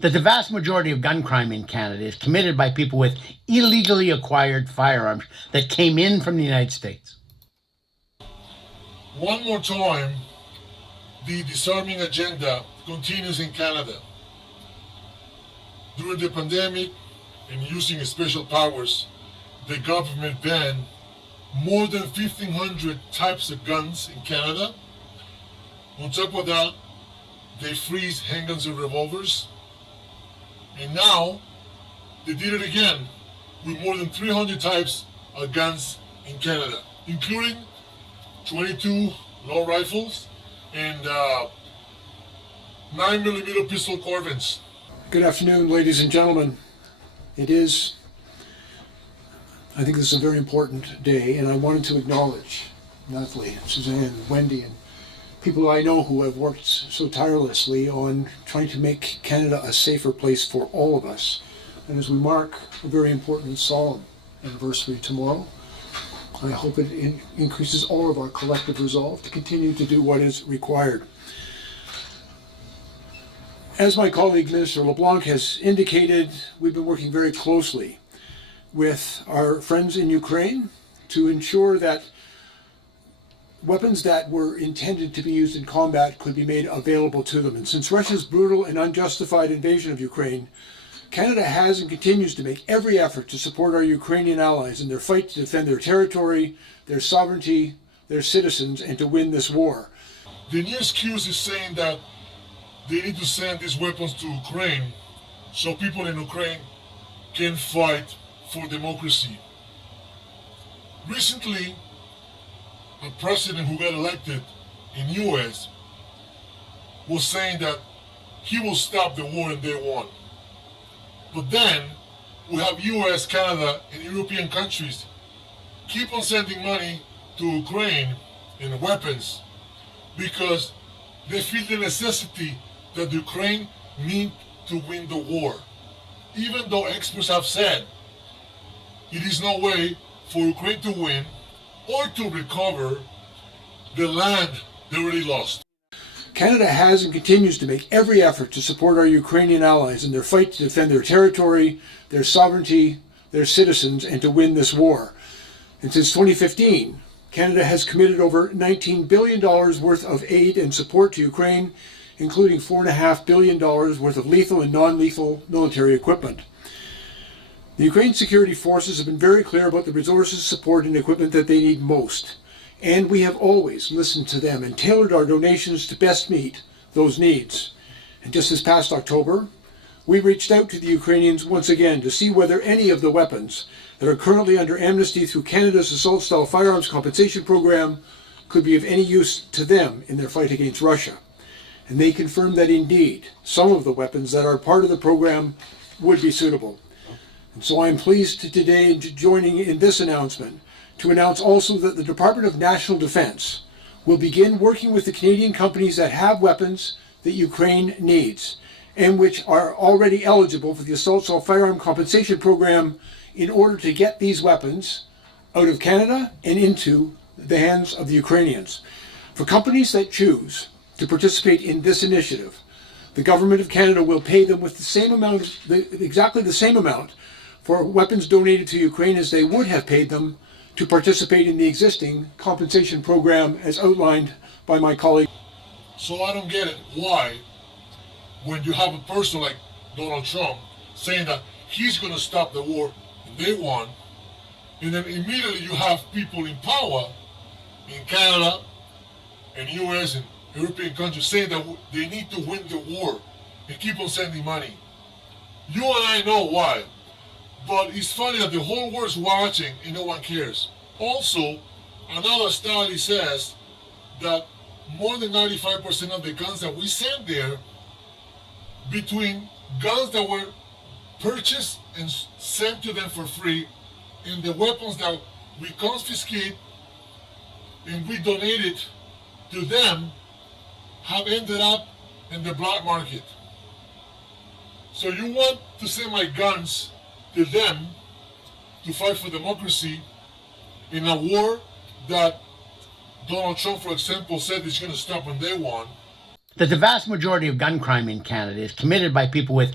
that the vast majority of gun crime in Canada is committed by people with illegally acquired firearms that came in from the United States. One more time, the disarming agenda continues in Canada. During the pandemic and using special powers, the government banned more than 1,500 types of guns in Canada. On top of that, they freeze handguns and revolvers. And now, they did it again with more than 300 types of guns in Canada, including 22 long rifles and 9mm pistol carbines. Good afternoon, ladies and gentlemen. I think this is a very important day, and I wanted to acknowledge Natalie, Suzanne, Wendy, and people I know who have worked so tirelessly on trying to make Canada a safer place for all of us. And as we mark a very important and solemn anniversary tomorrow, I hope it increases all of our collective resolve to continue to do what is required. As my colleague Minister LeBlanc has indicated, we've been working very closely with our friends in Ukraine to ensure that weapons that were intended to be used in combat could be made available to them. And since Russia's brutal and unjustified invasion of Ukraine, Canada has and continues to make every effort to support our Ukrainian allies in their fight to defend their territory, their sovereignty, their citizens, and to win this war. The new excuse is saying that they need to send these weapons to Ukraine so people in Ukraine can fight for democracy. Recently, a president who got elected in US was saying that he will stop the war in day one. But then we have US, Canada, and European countries keep on sending money to Ukraine and weapons because they feel the necessity that Ukraine need to win the war. Even though experts have said it is no way for Ukraine to win or to recover the land they already lost. Canada has and continues to make every effort to support our Ukrainian allies in their fight to defend their territory, their sovereignty, their citizens, and to win this war. And since 2015, Canada has committed over $19 billion worth of aid and support to Ukraine, including $4.5 billion worth of lethal and non-lethal military equipment. The Ukraine security forces have been very clear about the resources, support, and equipment that they need most. And we have always listened to them and tailored our donations to best meet those needs. And just this past October, we reached out to the Ukrainians once again to see whether any of the weapons that are currently under amnesty through Canada's Assault-Style Firearms Compensation Program could be of any use to them in their fight against Russia. And they confirmed that indeed, some of the weapons that are part of the program would be suitable. And so I'm pleased today joining in this announcement to announce also that the Department of National Defence will begin working with the Canadian companies that have weapons that Ukraine needs and which are already eligible for the Assault-Style Firearm Compensation Program in order to get these weapons out of Canada and into the hands of the Ukrainians. For companies that choose to participate in this initiative, the Government of Canada will pay them with the same amount, exactly the same amount, for weapons donated to Ukraine as they would have paid them to participate in the existing compensation program as outlined by my colleague. So I don't get it. Why, when you have a person like Donald Trump saying that he's going to stop the war and they won, and then immediately you have people in power in Canada and US and European countries saying that they need to win the war and keep on sending money. You and I know why. But it's funny that the whole world's watching and no one cares. Also, another study says that more than 95% of the guns that we send there, between guns that were purchased and sent to them for free, and the weapons that we confiscate and we donated to them, have ended up in the black market. So you want to send my guns to them to fight for democracy in a war that Donald Trump, for example, said he's going to stop when they won. That the vast majority of gun crime in Canada is committed by people with